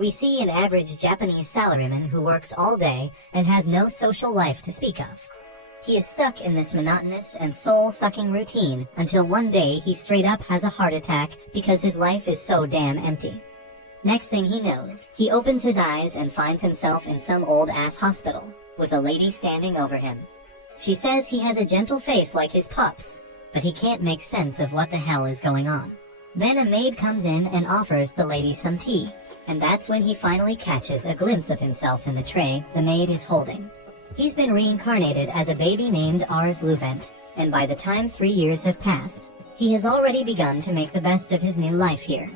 We see an average Japanese salaryman who works all day and has no social life to speak of. He is stuck in this monotonous and soul-sucking routine until one day he straight up has a heart attack because his life is so damn empty. Next thing he knows, he opens his eyes and finds himself in some old-ass hospital, with a lady standing over him. She says he has a gentle face like his pups, but he can't make sense of what the hell is going on. Then a maid comes in and offers the lady some tea, and that's when he finally catches a glimpse of himself in the tray the maid is holding. He's been reincarnated as a baby named Ars Luvent, and by the time 3 years have passed, he has already begun to make the best of his new life here.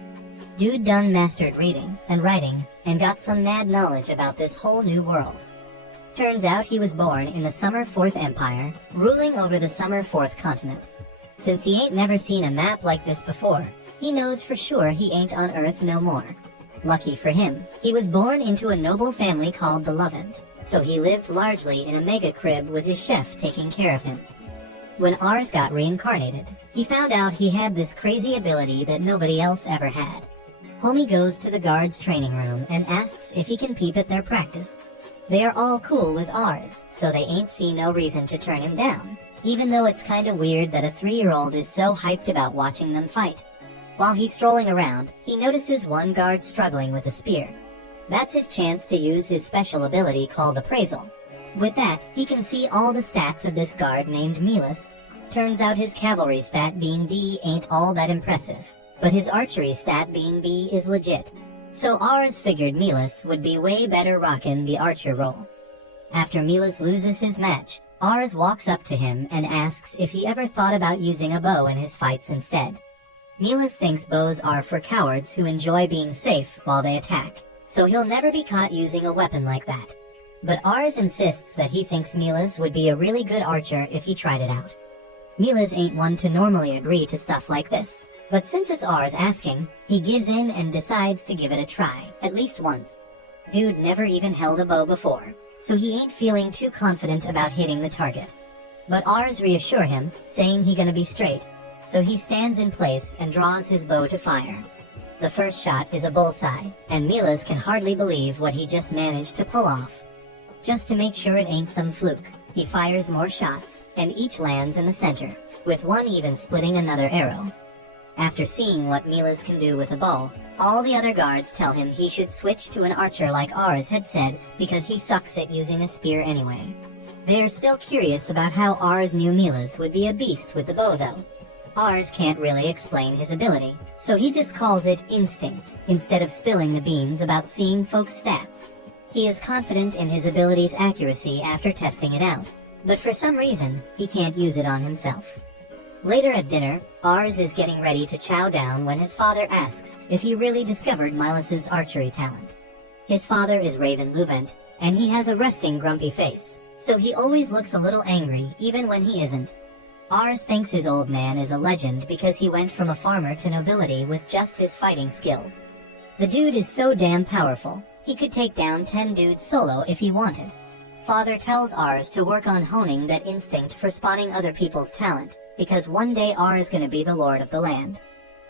Dude done mastered reading and writing, and got some mad knowledge about this whole new world. Turns out he was born in the Summer Fourth Empire, ruling over the Summer Fourth continent. Since he ain't never seen a map like this before, he knows for sure he ain't on Earth no more. Lucky for him, he was born into a noble family called the Luvent, so he lived largely in a mega crib with his chef taking care of him. When Ars got reincarnated, he found out he had this crazy ability that nobody else ever had. Homie goes to the guards' training room and asks if he can peep at their practice. They are all cool with Ars, so they ain't see no reason to turn him down, even though it's kinda weird that a 3-year-old is so hyped about watching them fight. While he's strolling around, he notices one guard struggling with a spear. That's his chance to use his special ability called Appraisal. With that, he can see all the stats of this guard named Milas. Turns out his cavalry stat being D ain't all that impressive, but his archery stat being B is legit. So Ars figured Milas would be way better rockin' the archer role. After Milas loses his match, Ars walks up to him and asks if he ever thought about using a bow in his fights instead. Milas thinks bows are for cowards who enjoy being safe while they attack, so he'll never be caught using a weapon like that. But Ars insists that he thinks Milas would be a really good archer if he tried it out. Milas ain't one to normally agree to stuff like this, but since it's Ars asking, he gives in and decides to give it a try, at least once. Dude never even held a bow before, so he ain't feeling too confident about hitting the target. But Ars reassure him, saying he gonna be straight, so he stands in place and draws his bow to fire. The first shot is a bullseye, and Milas can hardly believe what he just managed to pull off. Just to make sure it ain't some fluke, he fires more shots, and each lands in the center, with one even splitting another arrow. After seeing what Milas can do with a bow, all the other guards tell him he should switch to an archer like Ars had said because he sucks at using a spear anyway. They are still curious about how Ars knew Milas would be a beast with the bow though. Ars can't really explain his ability, so he just calls it instinct, instead of spilling the beans about seeing folks' stats. He is confident in his ability's accuracy after testing it out, but for some reason, he can't use it on himself. Later at dinner, Ars is getting ready to chow down when his father asks if he really discovered Milas's archery talent. His father is Raven Luvent, and he has a resting grumpy face, so he always looks a little angry even when he isn't. Ars thinks his old man is a legend because he went from a farmer to nobility with just his fighting skills. The dude is so damn powerful, he could take down 10 dudes solo if he wanted. Father tells Ars to work on honing that instinct for spotting other people's talent, because one day Ars gonna be the lord of the land.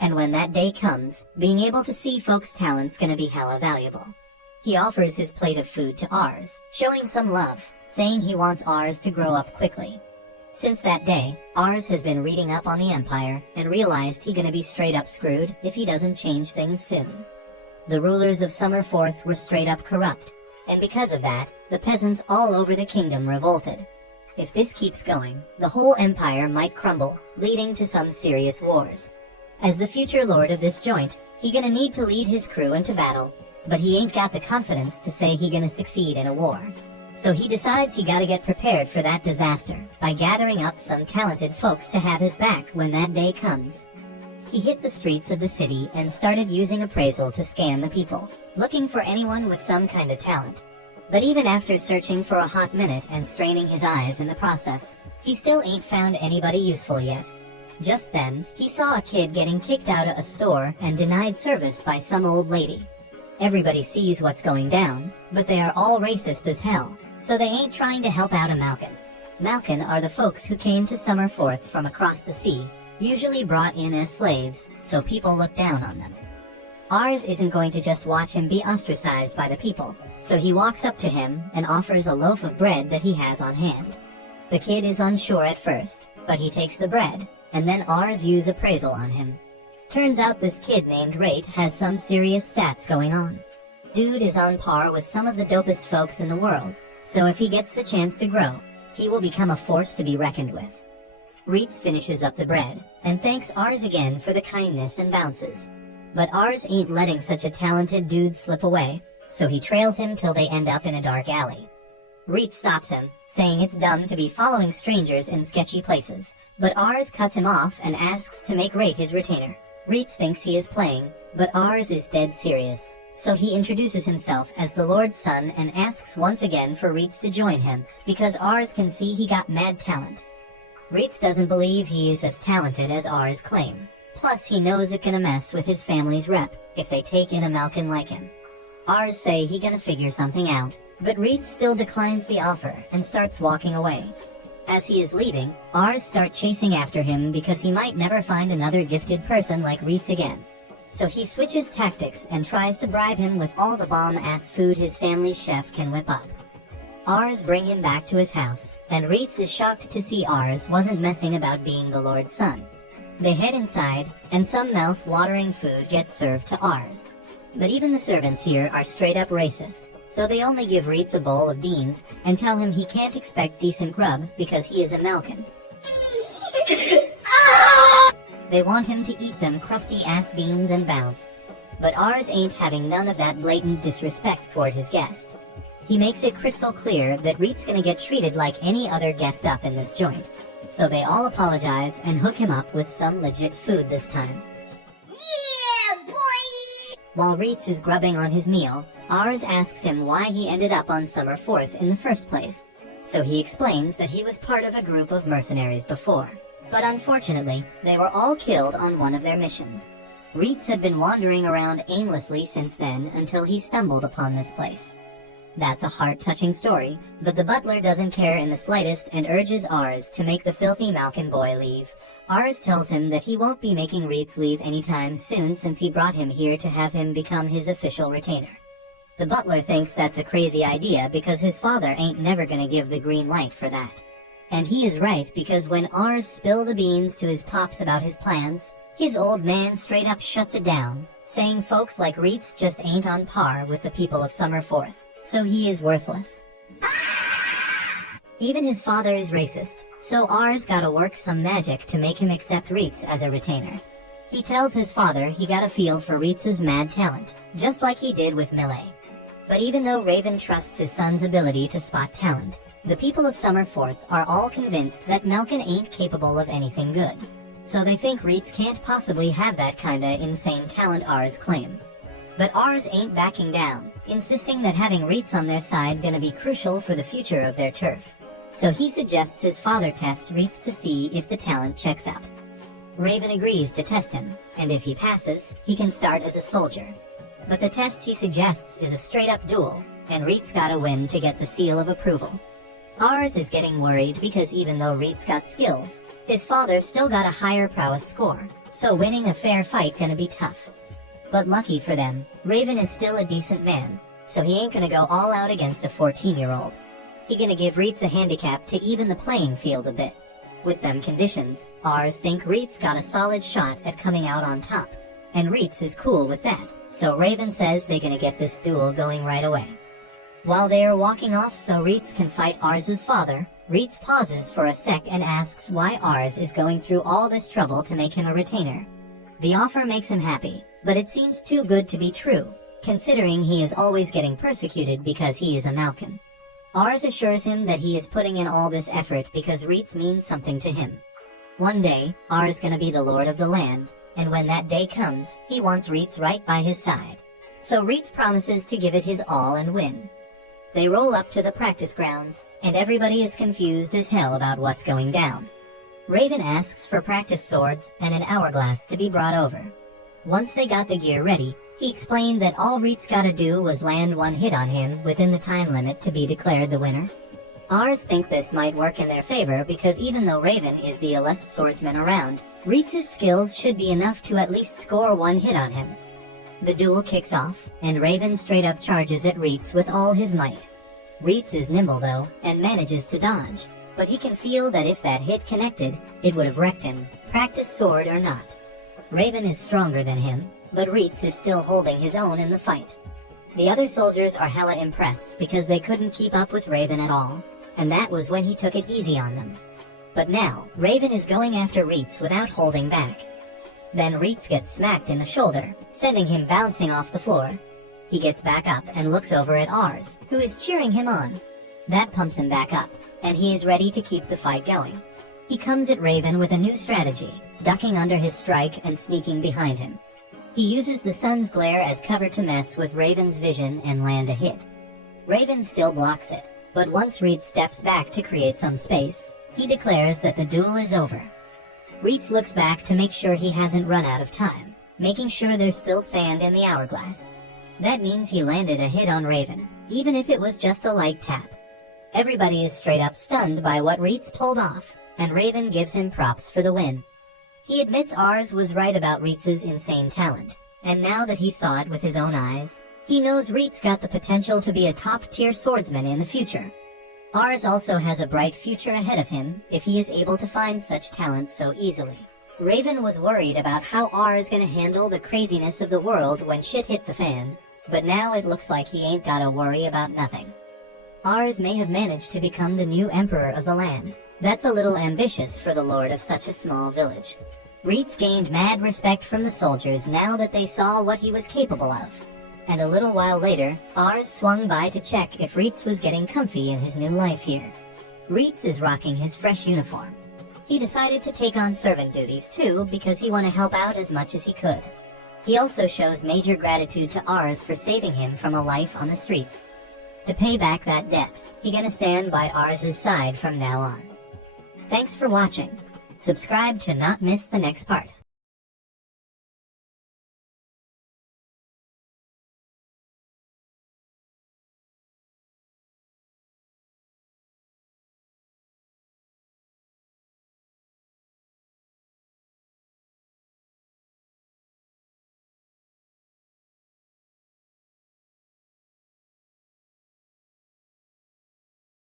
And when that day comes, being able to see folks' talent's gonna be hella valuable. He offers his plate of food to Ars, showing some love, saying he wants Ars to grow up quickly. Since that day, Ars has been reading up on the Empire and realized he gonna be straight up screwed if he doesn't change things soon. The rulers of Summer Fourth were straight up corrupt, and because of that, the peasants all over the kingdom revolted. If this keeps going, the whole empire might crumble, leading to some serious wars. As the future lord of this joint, he gonna need to lead his crew into battle, but he ain't got the confidence to say he gonna succeed in a war. So he decides he gotta get prepared for that disaster by gathering up some talented folks to have his back when that day comes. He hit the streets of the city and started using appraisal to scan the people, looking for anyone with some kind of talent. But even after searching for a hot minute and straining his eyes in the process, he still ain't found anybody useful yet. Just then, he saw a kid getting kicked out of a store and denied service by some old lady. Everybody sees what's going down, but they are all racist as hell, so they ain't trying to help out a Malkin. Malkin are the folks who came to Summer Fourth from across the sea, usually brought in as slaves, so people look down on them. Ars isn't going to just watch him be ostracized by the people, so he walks up to him and offers a loaf of bread that he has on hand. The kid is unsure at first, but he takes the bread, and then Ars uses appraisal on him. Turns out this kid named Rate has some serious stats going on. Dude is on par with some of the dopest folks in the world, so if he gets the chance to grow, he will become a force to be reckoned with. Reitz finishes up the bread, and thanks Ars again for the kindness and bounces. But Ars ain't letting such a talented dude slip away, so he trails him till they end up in a dark alley. Reitz stops him, saying it's dumb to be following strangers in sketchy places, but Ars cuts him off and asks to make Rate his retainer. Reitz thinks he is playing, but Ars is dead serious, so he introduces himself as the Lord's son and asks once again for Reitz to join him, because Ars can see he got mad talent. Reitz doesn't believe he is as talented as Ars claim. Plus, he knows it gonna mess with his family's rep if they take in a Malkin like him. Ars say he gonna figure something out, but Reitz still declines the offer and starts walking away. As he is leaving, Ars start chasing after him because he might never find another gifted person like Reitz again. So he switches tactics and tries to bribe him with all the bomb-ass food his family's chef can whip up. Ars bring him back to his house, and Reitz is shocked to see Ars wasn't messing about being the Lord's son. They head inside, and some mouth-watering food gets served to Ars. But even the servants here are straight-up racist, so they only give Reitz a bowl of beans and tell him he can't expect decent grub because he is a Malkin. They want him to eat them crusty-ass beans and bounce. But Ars ain't having none of that blatant disrespect toward his guest. He makes it crystal clear that Reit's gonna get treated like any other guest up in this joint. So they all apologize and hook him up with some legit food this time. Yeah, boy! While Reitz is grubbing on his meal, Ars asks him why he ended up on Summer 4th in the first place. So he explains that he was part of a group of mercenaries before. But unfortunately, they were all killed on one of their missions. Reitz had been wandering around aimlessly since then until he stumbled upon this place. That's a heart-touching story, but the butler doesn't care in the slightest and urges Ars to make the filthy Malkin boy leave. Ars tells him that he won't be making Reitz leave anytime soon since he brought him here to have him become his official retainer. The butler thinks that's a crazy idea because his father ain't never gonna give the green light for that. And he is right because when Ars spills the beans to his pops about his plans, his old man straight up shuts it down, saying folks like Reitz just ain't on par with the people of Summer 4th. So he is worthless. Even his father is racist, so Ars gotta work some magic to make him accept Reitz as a retainer. He tells his father he got a feel for Reitz's mad talent, just like he did with Millet. But even though Raven trusts his son's ability to spot talent, the people of Summer 4th are all convinced that Malkin ain't capable of anything good. So they think Reitz can't possibly have that kinda insane talent Ars claim. But Ars ain't backing down, insisting that having Reitz on their side gonna be crucial for the future of their turf. So he suggests his father test Reitz to see if the talent checks out. Raven agrees to test him, and if he passes, he can start as a soldier. But the test he suggests is a straight-up duel, and Reitz gotta win to get the seal of approval. Ars is getting worried because even though Reitz got skills, his father still got a higher prowess score, so winning a fair fight gonna be tough. But lucky for them, Raven is still a decent man, so he ain't gonna go all out against a 14-year-old. He gonna give Reitz a handicap to even the playing field a bit. With them conditions, Ars think Reitz got a solid shot at coming out on top, and Reitz is cool with that, so Raven says they gonna get this duel going right away. While they are walking off so Reitz can fight Ars's father, Reitz pauses for a sec and asks why Ars is going through all this trouble to make him a retainer. The offer makes him happy, but it seems too good to be true, considering he is always getting persecuted because he is a Malkin. Ars assures him that he is putting in all this effort because Reitz means something to him. One day, Ars gonna be the lord of the land, and when that day comes, he wants Reitz right by his side. So Reitz promises to give it his all and win. They roll up to the practice grounds, and everybody is confused as hell about what's going down. Raven asks for practice swords and an hourglass to be brought over. Once they got the gear ready, he explained that all Reitz gotta do was land one hit on him within the time limit to be declared the winner. Ars think this might work in their favor because even though Raven is the illest swordsman around, Reitz's skills should be enough to at least score one hit on him. The duel kicks off, and Raven straight up charges at Reitz with all his might. Reitz is nimble though, and manages to dodge, but he can feel that if that hit connected, it would have wrecked him, practice sword or not. Raven is stronger than him, but Reitz is still holding his own in the fight. The other soldiers are hella impressed because they couldn't keep up with Raven at all, and that was when he took it easy on them. But now, Raven is going after Reitz without holding back. Then Reitz gets smacked in the shoulder, sending him bouncing off the floor. He gets back up and looks over at Ars, who is cheering him on. That pumps him back up, and he is ready to keep the fight going. He comes at Raven with a new strategy, ducking under his strike and sneaking behind him. He uses the sun's glare as cover to mess with Raven's vision and land a hit. Raven still blocks it, but once Reitz steps back to create some space, he declares that the duel is over. Reitz looks back to make sure he hasn't run out of time, making sure there's still sand in the hourglass. That means he landed a hit on Raven, even if it was just a light tap. Everybody is straight up stunned by what Reitz pulled off, and Raven gives him props for the win. He admits Ars was right about Reitz's insane talent, and now that he saw it with his own eyes, he knows Reitz got the potential to be a top-tier swordsman in the future. Ars also has a bright future ahead of him if he is able to find such talent so easily. Raven was worried about how Ars gonna handle the craziness of the world when shit hit the fan, but now it looks like he ain't gotta worry about nothing. Ars may have managed to become the new emperor of the land. That's a little ambitious for the lord of such a small village. Reitz gained mad respect from the soldiers now that they saw what he was capable of. And a little while later, Ars swung by to check if Reitz was getting comfy in his new life here. Reitz is rocking his fresh uniform. He decided to take on servant duties too because he wanted to help out as much as he could. He also shows major gratitude to Ars for saving him from a life on the streets. To pay back that debt, he gonna stand by Ars's side from now on. Thanks for watching. Subscribe to not miss the next part.